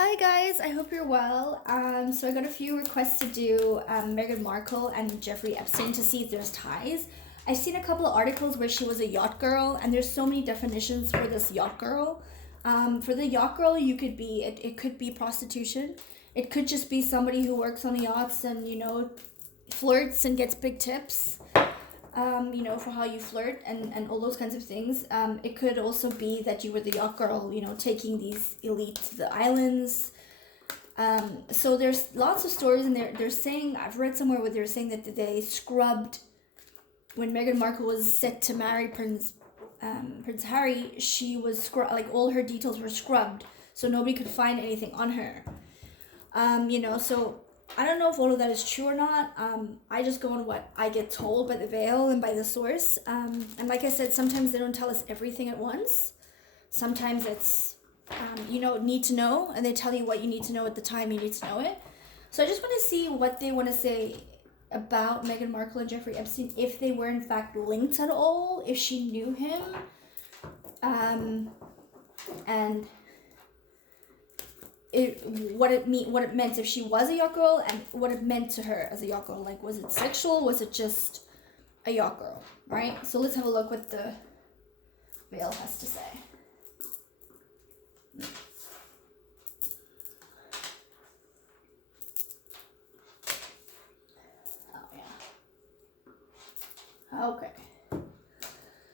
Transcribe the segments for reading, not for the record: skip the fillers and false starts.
Hi guys, I hope you're well. So I got a few requests to do Meghan Markle and Jeffrey Epstein to see if there's ties. I've seen a couple of articles where she was a yacht girl, and there's so many definitions for this yacht girl. For the yacht girl, it could be prostitution. It could just be somebody who works on the yachts and flirts and gets big tips. For how you flirt and all those kinds of things. It could also be that you were the yacht girl, taking these elite to the islands. So there's lots of stories in there. They're saying, I've read somewhere where they're saying that they scrubbed, when Meghan Markle was set to marry Prince Harry, she was like all her details were scrubbed, so nobody could find anything on her. So I don't know if all of that is true or not. I just go on what I get told by the Veil and by the source. And like I said, sometimes they don't tell us everything at once. Sometimes it's, need to know, and they tell you what you need to know at the time you need to know it. So I just want to see what they want to say about Meghan Markle and Jeffrey Epstein, if they were in fact linked at all, if she knew him, and what it meant if she was a yacht girl, and what it meant to her as a yacht girl. Like, was it sexual? Was it just a yacht girl? Right? So let's have a look what the Veil has to say. Oh yeah. Okay.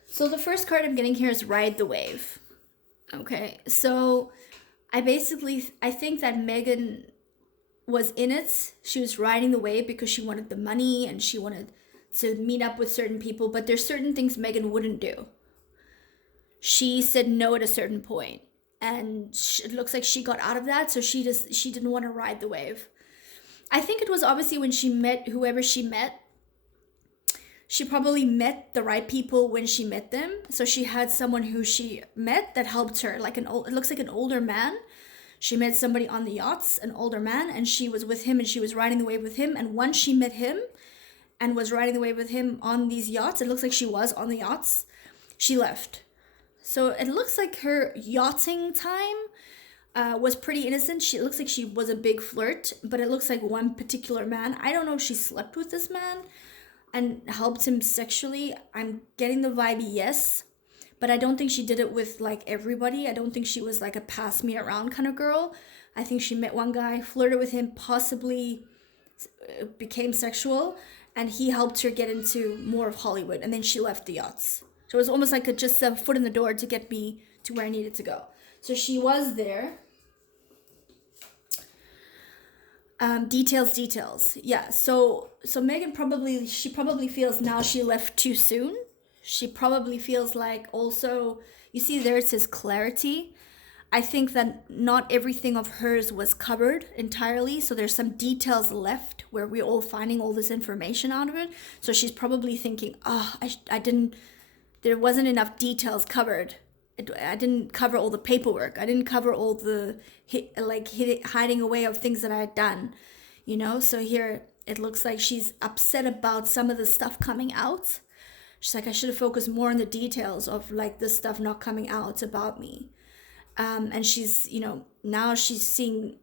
So the first card I'm getting here is Ride the Wave. Okay. So I think that Meghan was in it. She was riding the wave because she wanted the money and she wanted to meet up with certain people, but there's certain things Meghan wouldn't do. She said no at a certain point, and it looks like she got out of that, so she didn't want to ride the wave. I think it was obviously when she met whoever she met, she probably met the right people when she met them. So she had someone who she met that helped her, like it looks like an older man. She met somebody on the yachts, an older man, and she was with him and she was riding the wave with him. And once she met him and was riding the wave with him on these yachts, it looks like she was on the yachts, she left. So it looks like her yachting time was pretty innocent. It looks like she was a big flirt, but it looks like one particular man. I don't know if she slept with this man and helped him sexually. I'm getting the vibe yes, but I don't think she did it with like everybody. I don't think she was like a pass me around kind of girl. I think she met one guy, flirted with him, possibly became sexual, and he helped her get into more of Hollywood, and then she left the yachts. So it was almost like just a foot in the door to get me to where I needed to go. So she was there. Details. Yeah. So Meghan probably feels now she left too soon. She probably feels like, also, you see there it says clarity. I think that not everything of hers was covered entirely. So there's some details left where we're all finding all this information out of it. So she's probably thinking, there wasn't enough details covered. I didn't cover all the paperwork. I didn't cover all the hiding away of things that I had done, So here it looks like she's upset about some of the stuff coming out. She's like, I should have focused more on the details of like this stuff not coming out about me. And she's, now she's seeing,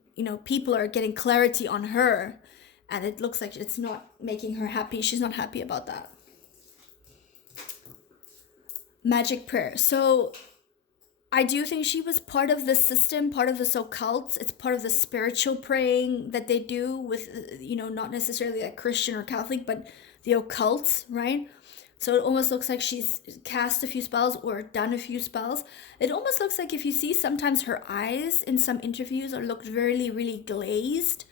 people are getting clarity on her, and it looks like it's not making her happy. She's not happy about that. Magic prayer. So I do think she was part of the system, part of this occult. It's part of the spiritual praying that they do with, not necessarily like Christian or Catholic, but the occult, right? So it almost looks like she's cast a few spells or done a few spells. It almost looks like, if you see sometimes her eyes in some interviews are looked really, really glazed.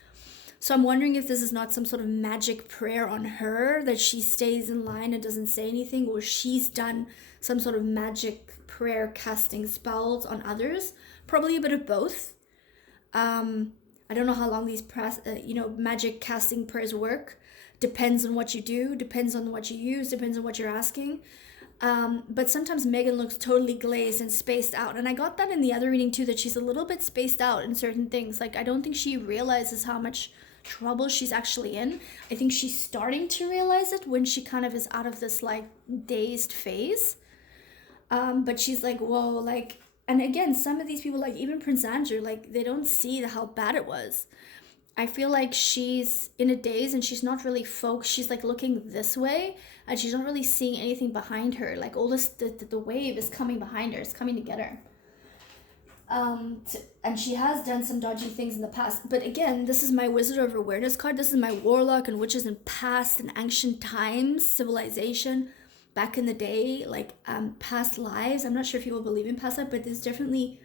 So I'm wondering if this is not some sort of magic prayer on her, that she stays in line and doesn't say anything, or she's done some sort of magic prayer casting spells on others. Probably a bit of both. I don't know how long these magic casting prayers work. Depends on what you do, depends on what you use, depends on what you're asking. But sometimes Meghan looks totally glazed and spaced out. And I got that in the other reading too, that she's a little bit spaced out in certain things. Like, I don't think she realizes how much trouble she's actually in. I think she's starting to realize it when she kind of is out of this like dazed phase. But she's like, whoa, like, and again, some of these people, like even Prince Andrew, like they don't see how bad it was. I feel like she's in a daze and she's not really focused. She's like looking this way and she's not really seeing anything behind her. Like all this, the wave is coming behind her. It's coming to get her. And she has done some dodgy things in the past. But again, this is my Wizard of Awareness card. This is my Warlock and Witches in past and ancient times, civilization, back in the day, like past lives. I'm not sure if you will believe in past life, but there's definitely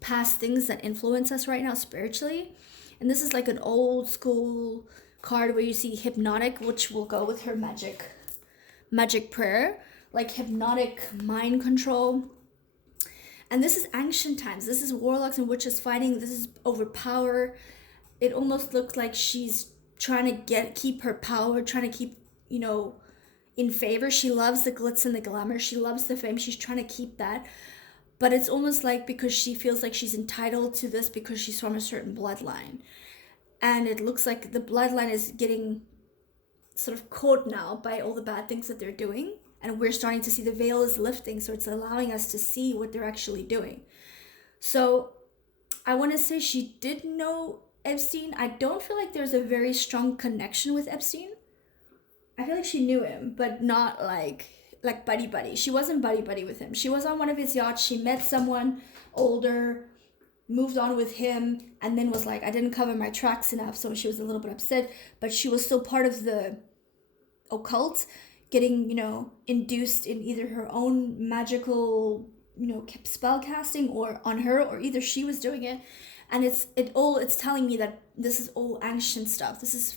past things that influence us right now spiritually. And this is like an old school card where you see hypnotic, which will go with her magic prayer, like hypnotic mind control. And this is ancient times. This is warlocks and witches fighting. This is overpower. It almost looks like she's trying to keep her power, trying to keep, in favor. She loves the glitz and the glamour. She loves the fame. She's trying to keep that. But it's almost like because she feels like she's entitled to this because she's from a certain bloodline. And it looks like the bloodline is getting sort of caught now by all the bad things that they're doing. And we're starting to see the veil is lifting, so it's allowing us to see what they're actually doing. So I want to say she did know Epstein. I don't feel like there's a very strong connection with Epstein. I feel like she knew him, but not like buddy. She wasn't buddy with him. She was on one of his yachts. She met someone older, moved on with him, and then was like, I didn't cover my tracks enough, so she was a little bit upset, but she was still part of the occult, getting, induced in either her own magical, spell casting or on her, or either she was doing it. And it's telling me that this is all ancient stuff. This is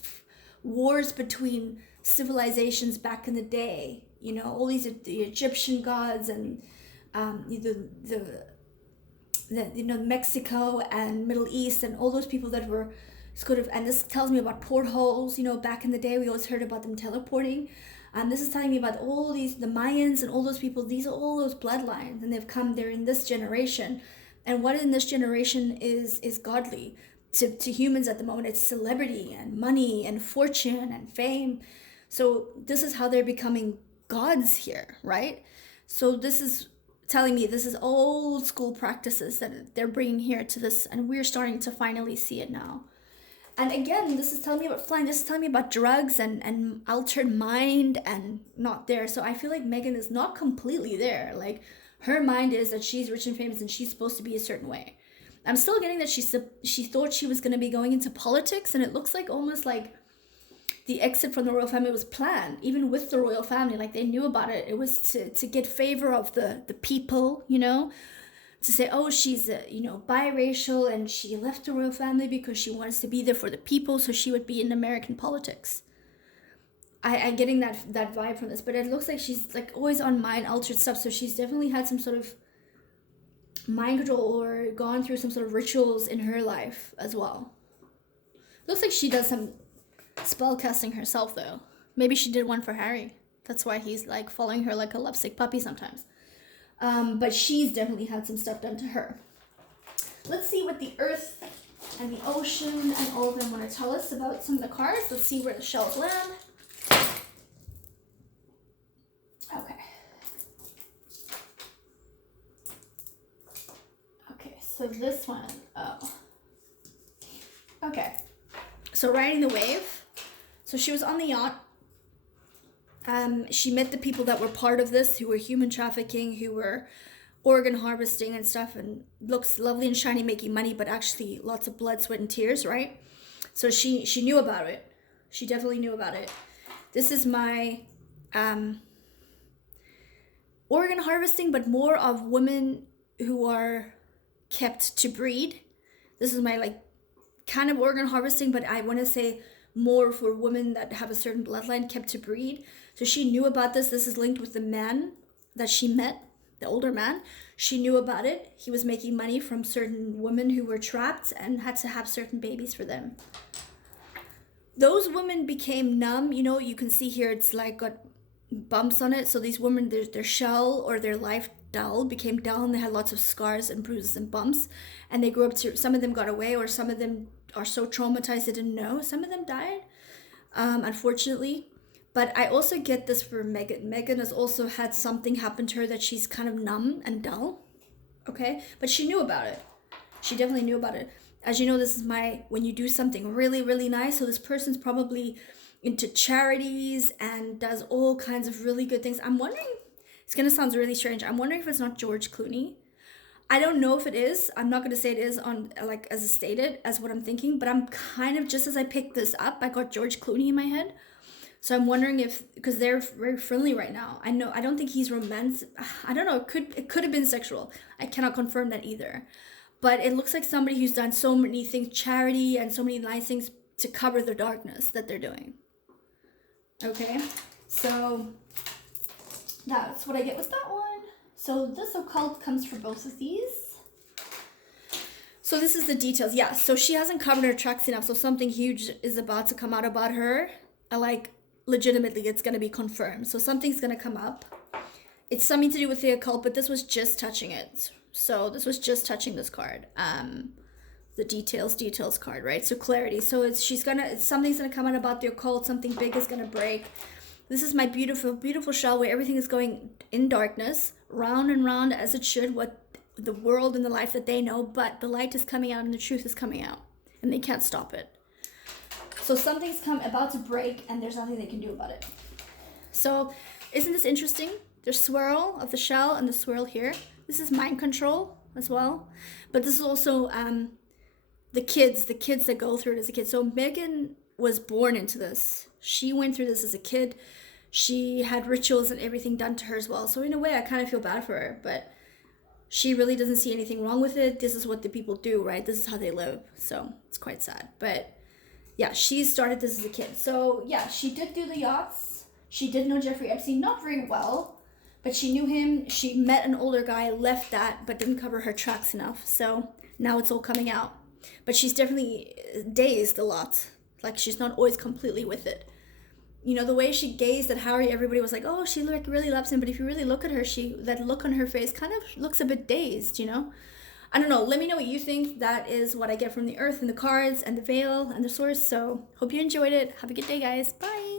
wars between civilizations back in the day. All these, the Egyptian gods and Mexico and Middle East and all those people that were sort of, and this tells me about portholes. Back in the day, we always heard about them teleporting. This is telling me about all these, the Mayans and all those people. These are all those bloodlines, and they're in this generation. And what in this generation is godly to humans at the moment? It's celebrity and money and fortune and fame. So this is how they're becoming gods here, right? So this is telling me this is old school practices that they're bringing here to this, and we're starting to finally see it now. And again, this is telling me about flying. This is telling me about drugs and altered mind and not there. So I feel like Meghan is not completely there. Like, her mind is that she's rich and famous and she's supposed to be a certain way. I'm still getting that she thought she was going to be going into politics, and it looks like almost like the exit from the royal family was planned, even with the royal family. Like, they knew about it. It was to get favor of the people, to say, oh, she's biracial, and she left the royal family because she wants to be there for the people, so she would be in American politics. I'm getting that vibe from this, but it looks like she's like always on mind altered stuff, so she's definitely had some sort of mind control or gone through some sort of rituals in her life as well. Looks like she does some spell casting herself, though. Maybe she did one for Harry. That's why he's like following her like a lovesick puppy sometimes. But she's definitely had some stuff done to her. Let's see what the earth and the ocean and all of them want to tell us about some of the cards. Let's see where the shells land. Okay, so this one, okay. So riding the wave. So she was on the yacht. She met the people that were part of this, who were human trafficking, who were organ harvesting and stuff, and looks lovely and shiny, making money, but actually lots of blood, sweat, and tears, right? So she knew about it. She definitely knew about it. This is my organ harvesting, but more of women who are kept to breed. This is my kind of organ harvesting, but I want to say more for women that have a certain bloodline kept to breed. So she knew about this. This is linked with the man that she met, the older man. She knew about it. He was making money from certain women who were trapped and had to have certain babies for them. Those women became numb. You can see here it's like got bumps on it. So these women, their shell or their life became dull, and they had lots of scars and bruises and bumps. And they grew up to, some of them got away, or some of them are so traumatized they didn't know. Some of them died, unfortunately. But I also get this for Meghan. Meghan has also had something happen to her that she's kind of numb and dull. okay? But she knew about it. She definitely knew about it. As you know, this is when you do something really, really nice. So this person's probably into charities and does all kinds of really good things. I'm wondering, it's going to sound really strange. I'm wondering if it's not George Clooney. I don't know if it is. I'm not going to say it is on like as stated as what I'm thinking, but I'm kind of, just as I picked this up, I got George Clooney in my head. So I'm wondering if, because they're very friendly right now. I don't think he's romantic. I don't know. It could have been sexual. I cannot confirm that either. But it looks like somebody who's done so many things, charity and so many nice things to cover the darkness that they're doing. Okay, so that's what I get with that one. So this occult comes for both of these. So this is the details. Yeah, so she hasn't covered her tracks enough. So something huge is about to come out about her. Legitimately, it's going to be confirmed. So something's going to come up. It's something to do with the occult, but this was just touching it. So this was just touching this card. The details card, right? So clarity. So something's gonna come out about the occult. Something big is gonna break. This is my beautiful, beautiful shell where everything is going in darkness, round and round as it should. What the world and the life that they know, but the light is coming out and the truth is coming out, and they can't stop it. So something's about to break, and there's nothing they can do about it. So isn't this interesting? There's swirl of the shell and the swirl here. This is mind control as well, but this is also the kids that go through it as a kid. So Meghan was born into this. She went through this as a kid. She had rituals and everything done to her as well. So in a way, I kind of feel bad for her, but she really doesn't see anything wrong with it. This is what the people do, right? This is how they live. So it's quite sad. But yeah, she started this as a kid. So yeah, she did do the yachts. She did know Jeffrey Epstein, not very well, but she knew him. She met an older guy, left that, but didn't cover her tracks enough. So now it's all coming out. But she's definitely dazed a lot. Like, she's not always completely with it. You know, the way she gazed at Harry, everybody was like, oh, she really loves him. But if you really look at her, that look on her face kind of looks a bit dazed, you know? I don't know. Let me know what you think. That is what I get from the earth and the cards and the veil and the source. So hope you enjoyed it. Have a good day, guys. Bye.